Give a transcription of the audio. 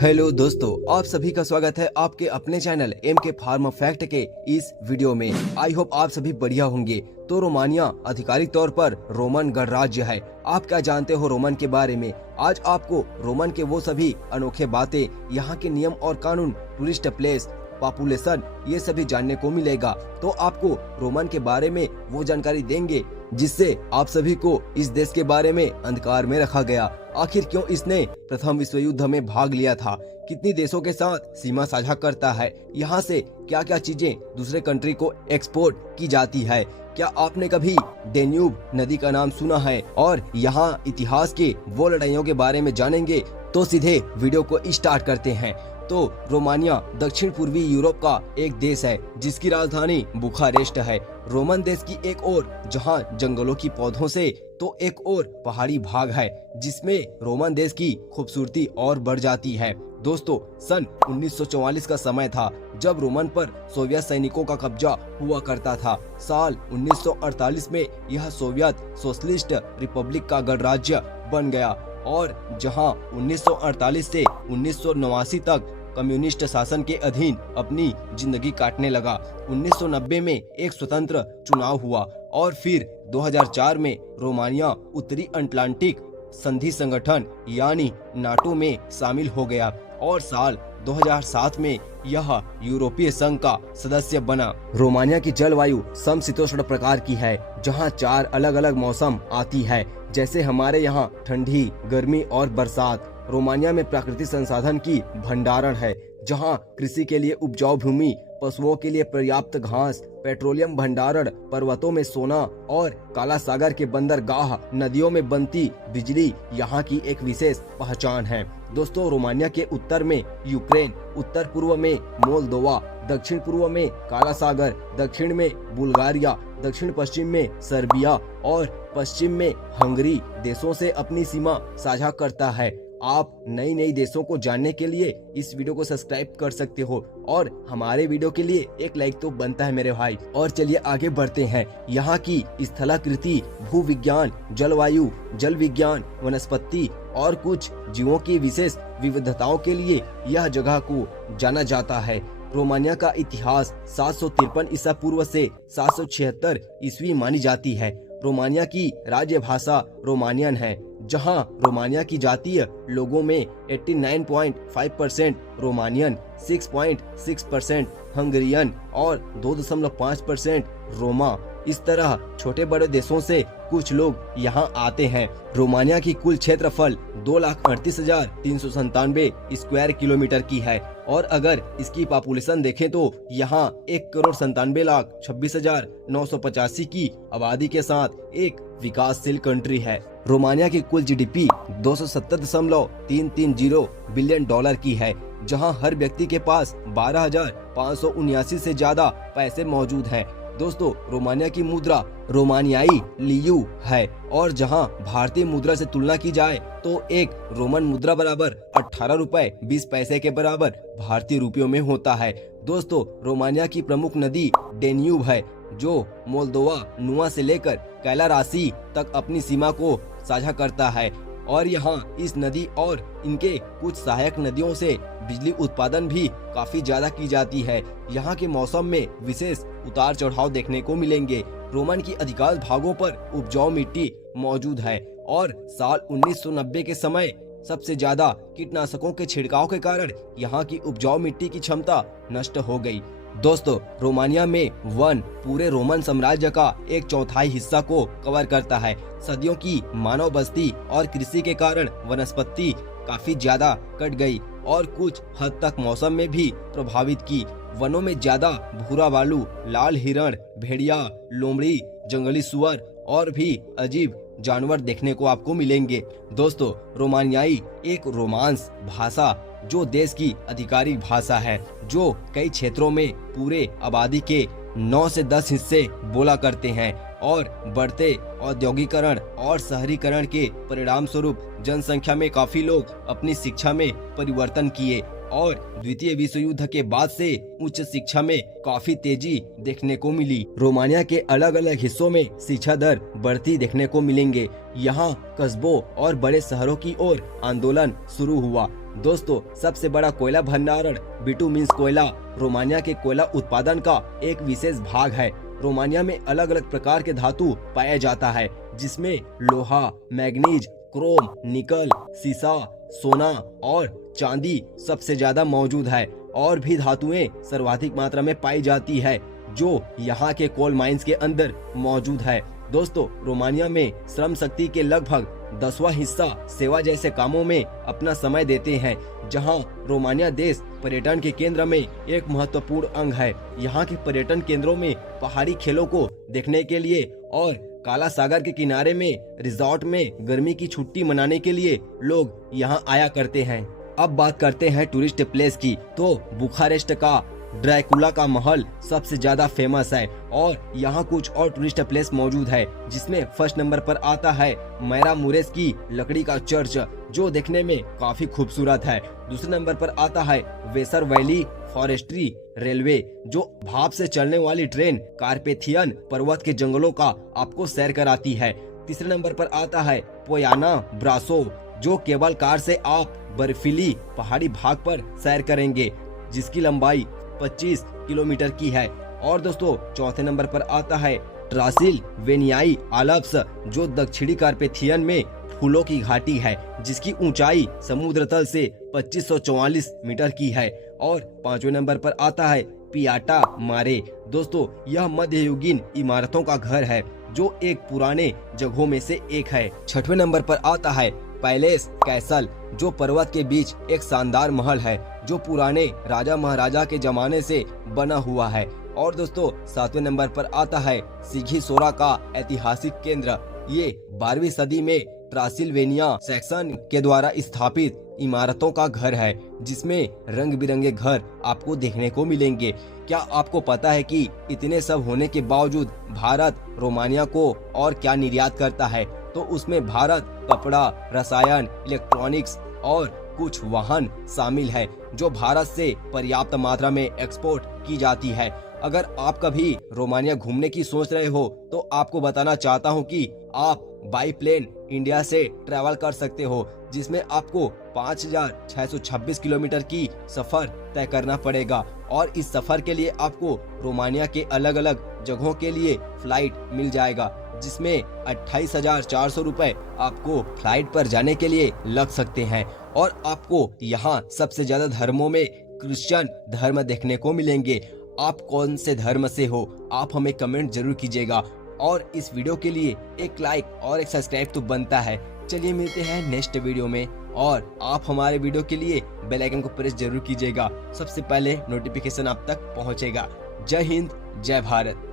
Hello दोस्तों, आप सभी का स्वागत है आपके अपने चैनल एम के फार्म फैक्ट के इस वीडियो में। आई होप आप सभी बढ़िया होंगे। तो रोमानिया आधिकारिक तौर पर रोमन गणराज्य है। आप क्या जानते हो रोमन के बारे में? आज आपको रोमन के वो सभी अनोखे बातें, यहाँ के नियम और कानून, टूरिस्ट प्लेस, पॉपुलेशन, ये सभी जानने को मिलेगा। तो आपको रोमन के बारे में वो जानकारी देंगे जिससे आप सभी को इस देश के बारे में अंधकार में रखा गया। आखिर क्यों इसने प्रथम विश्व युद्ध में भाग लिया था, कितनी देशों के साथ सीमा साझा करता है, यहाँ से क्या क्या चीजें दूसरे कंट्री को एक्सपोर्ट की जाती है, क्या आपने कभी डेन्यूब नदी का नाम सुना है, और यहाँ इतिहास के वो लड़ाइयों के बारे में जानेंगे। तो सीधे वीडियो को स्टार्ट करते हैं। तो रोमानिया दक्षिण पूर्वी यूरोप का एक देश है जिसकी राजधानी बुखारेस्ट है। रोमन देश की एक ओर जहां जंगलों की पौधों से तो एक और पहाड़ी भाग है जिसमें रोमन देश की खूबसूरती और बढ़ जाती है। दोस्तों, सन 1944 का समय था जब रोमन पर सोवियत सैनिकों का कब्जा हुआ करता था। साल 1948 में यह सोवियत सोशलिस्ट रिपब्लिक का गणराज्य बन गया और जहां 1948 से 1989 तक कम्युनिस्ट शासन के अधीन अपनी जिंदगी काटने लगा। 1990 में एक स्वतंत्र चुनाव हुआ और फिर 2004 में रोमानिया उत्तरी अटलांटिक संधि संगठन यानी नाटो में शामिल हो गया और साल 2007 में यह यूरोपीय संघ का सदस्य बना। रोमानिया की जलवायु समशीतोष्ण प्रकार की है जहां 4 अलग अलग मौसम आती है, जैसे हमारे यहाँ ठंडी, गर्मी और बरसात। रोमानिया में प्राकृतिक संसाधन की भंडारण है जहां कृषि के लिए उपजाऊ भूमि, पशुओं के लिए पर्याप्त घास, पेट्रोलियम भंडारण, पर्वतों में सोना और काला सागर के बंदरगाह, नदियों में बनती बिजली यहाँ की एक विशेष पहचान है। दोस्तों, रोमानिया के उत्तर में यूक्रेन, उत्तर पूर्व में मोल्दोवा, दक्षिण पूर्व में काला सागर, दक्षिण में बुल्गारिया, दक्षिण पश्चिम में सर्बिया और पश्चिम में हंगरी देशों से अपनी सीमा साझा करता है। आप नई देशों को जानने के लिए इस वीडियो को सब्सक्राइब कर सकते हो और हमारे वीडियो के लिए एक लाइक तो बनता है मेरे भाई। और चलिए आगे बढ़ते हैं। यहाँ की स्थलाकृति, भू विज्ञान, जलवायु, जल विज्ञान, वनस्पति और कुछ जीवों की विशेष विविधताओं के लिए यह जगह को जाना जाता है। रोमानिया का इतिहास 753 ईसा पूर्व से 776 ईस्वी मानी जाती है। रोमानिया की राज्य भाषा रोमानियन है, जहां रोमानिया की जातीय लोगों में 89.5% रोमानियन, 6.6% हंगरियन और 2.5% रोमा। इस तरह छोटे बड़े देशों से कुछ लोग यहाँ आते हैं। रोमानिया की कुल क्षेत्रफल 2,38,397 स्क्वायर किलोमीटर की है और अगर इसकी पॉपुलेशन देखें तो यहाँ 1,97,26,985 की आबादी के साथ एक विकासशील कंट्री है। रोमानिया की कुल जीडीपी 270.330 बिलियन डॉलर की है, जहां हर व्यक्ति के पास 12,579 से ज्यादा पैसे मौजूद हैं। दोस्तों, रोमानिया की मुद्रा रोमानियाई लियू है और जहां भारतीय मुद्रा से तुलना की जाए तो एक रोमन मुद्रा बराबर 18 रुपए 20 पैसे के बराबर भारतीय रुपयों में होता है। दोस्तों, रोमानिया की प्रमुख नदी डेन्यूब है जो मोल्दोवा नुआ से लेकर कैलारासी तक अपनी सीमा को साझा करता है और यहाँ इस नदी और इनके कुछ सहायक नदियों से बिजली उत्पादन भी काफी ज्यादा की जाती है। यहाँ के मौसम में विशेष उतार चढ़ाव देखने को मिलेंगे। रोमन की अधिकांश भागों पर उपजाऊ मिट्टी मौजूद है और साल 1990 के समय सबसे ज्यादा कीटनाशकों के छिड़काव के कारण यहाँ की उपजाऊ मिट्टी की क्षमता नष्ट हो गई। दोस्तों, रोमानिया में वन पूरे रोमन साम्राज्य का 1/4 हिस्सा को कवर करता है। सदियों की मानव बस्ती और कृषि के कारण वनस्पति काफी ज्यादा कट गई और कुछ हद तक मौसम में भी प्रभावित की। वनों में ज्यादा भूरा भालू, लाल हिरण, भेड़िया, लोमड़ी, जंगली सुअर और भी अजीब जानवर देखने को आपको मिलेंगे। दोस्तों, रोमानियाई एक रोमांस भाषा जो देश की आधिकारिक भाषा है, जो कई क्षेत्रों में पूरे आबादी के 9 से 10 हिस्से बोला करते हैं और बढ़ते औद्योगिकरण और शहरीकरण के परिणाम स्वरूप जनसंख्या में काफी लोग अपनी शिक्षा में परिवर्तन किए और द्वितीय विश्व युद्ध के बाद से उच्च शिक्षा में काफी तेजी देखने को मिली। रोमानिया के अलग अलग हिस्सों में शिक्षा दर बढ़ती देखने को मिलेंगे। यहाँ कस्बों और बड़े शहरों की ओर आंदोलन शुरू हुआ। दोस्तों सबसे बड़ा कोयला भंडारण बिटुमिन्स कोयला रोमानिया के कोयला उत्पादन का एक विशेष भाग है। रोमानिया में अलग अलग प्रकार के धातु पाया जाता है, जिसमें लोहा, मैग्नीज, क्रोम, निकल, सीसा, सोना और चांदी सबसे ज्यादा मौजूद है। और भी धातुएं सर्वाधिक मात्रा में पाई जाती है जो यहाँ के कोल माइंस के अंदर मौजूद है। दोस्तों रोमानिया में श्रम शक्ति के लगभग 10वां हिस्सा सेवा जैसे कामों में अपना समय देते हैं, जहां रोमानिया देश पर्यटन के केंद्र में एक महत्वपूर्ण अंग है। यहाँ के पर्यटन केंद्रों में पहाड़ी खेलों को देखने के लिए और काला सागर के किनारे में रिजॉर्ट में गर्मी की छुट्टी मनाने के लिए लोग यहाँ आया करते हैं। अब बात करते हैं टूरिस्ट प्लेस की, तो बुखारेस्ट का ड्रैकुला का महल सबसे ज्यादा फेमस है और यहाँ कुछ और टूरिस्ट प्लेस मौजूद है, जिसमें फर्स्ट नंबर पर आता है मैरा मुरेस की लकड़ी का चर्च, जो देखने में काफी खूबसूरत है। दूसरे नंबर पर आता है वेसर वैली फॉरेस्ट्री रेलवे, जो भाप से चलने वाली ट्रेन कार्पेथियन पर्वत के जंगलों का आपको सैर कराती है। तीसरे नंबर पर आता है पोयाना ब्रासो, जो केबल कार से आप बर्फीली पहाड़ी भाग पर सैर करेंगे, जिसकी लंबाई 25 किलोमीटर की है। और दोस्तों चौथे नंबर पर आता है ट्रासिल वेनियाई आल्प्स, जो दक्षिणी कार्पेथियन में फूलों की घाटी है, जिसकी ऊंचाई समुद्र तल से 2544 मीटर की है। और पांचवें नंबर पर आता है पियाटा मारे। दोस्तों यह मध्ययुगीन इमारतों का घर है, जो एक पुराने जगहों में से एक है। छठवें नंबर पर आता है पैलेस कैसल, जो पर्वत के बीच एक शानदार महल है, जो पुराने राजा महाराजा के जमाने से बना हुआ है। और दोस्तों सातवें नंबर पर आता है सिघिसोरा का ऐतिहासिक केंद्र। ये 12वीं सदी में ट्रांसिल्वेनिया सेक्शन के द्वारा स्थापित इमारतों का घर है, जिसमें रंग बिरंगे घर आपको देखने को मिलेंगे। क्या आपको पता है कि इतने सब होने के बावजूद भारत रोमानिया को और क्या निर्यात करता है? तो उसमें भारत कपड़ा, रसायन, इलेक्ट्रॉनिक्स और कुछ वाहन शामिल है, जो भारत से पर्याप्त मात्रा में एक्सपोर्ट की जाती है। अगर आप कभी रोमानिया घूमने की सोच रहे हो, तो आपको बताना चाहता हूं कि आप बाई प्लेन इंडिया से ट्रैवल कर सकते हो, जिसमें आपको 5626 किलोमीटर की सफर तय करना पड़ेगा। और इस सफर के लिए आपको रोमानिया के अलग अलग जगहों के लिए फ्लाइट मिल जाएगा, जिसमें 28,400 रुपए आपको फ्लाइट पर जाने के लिए लग सकते हैं। और आपको यहाँ सबसे ज्यादा धर्मों में क्रिश्चियन धर्म देखने को मिलेंगे। आप कौन से धर्म से हो, आप हमें कमेंट जरूर कीजिएगा। और इस वीडियो के लिए एक लाइक और एक सब्सक्राइब तो बनता है। चलिए मिलते हैं नेक्स्ट वीडियो में, और आप हमारे वीडियो के लिए बेल आइकन को प्रेस जरूर कीजिएगा, सबसे पहले नोटिफिकेशन आप तक पहुंचेगा। जय हिंद, जय भारत।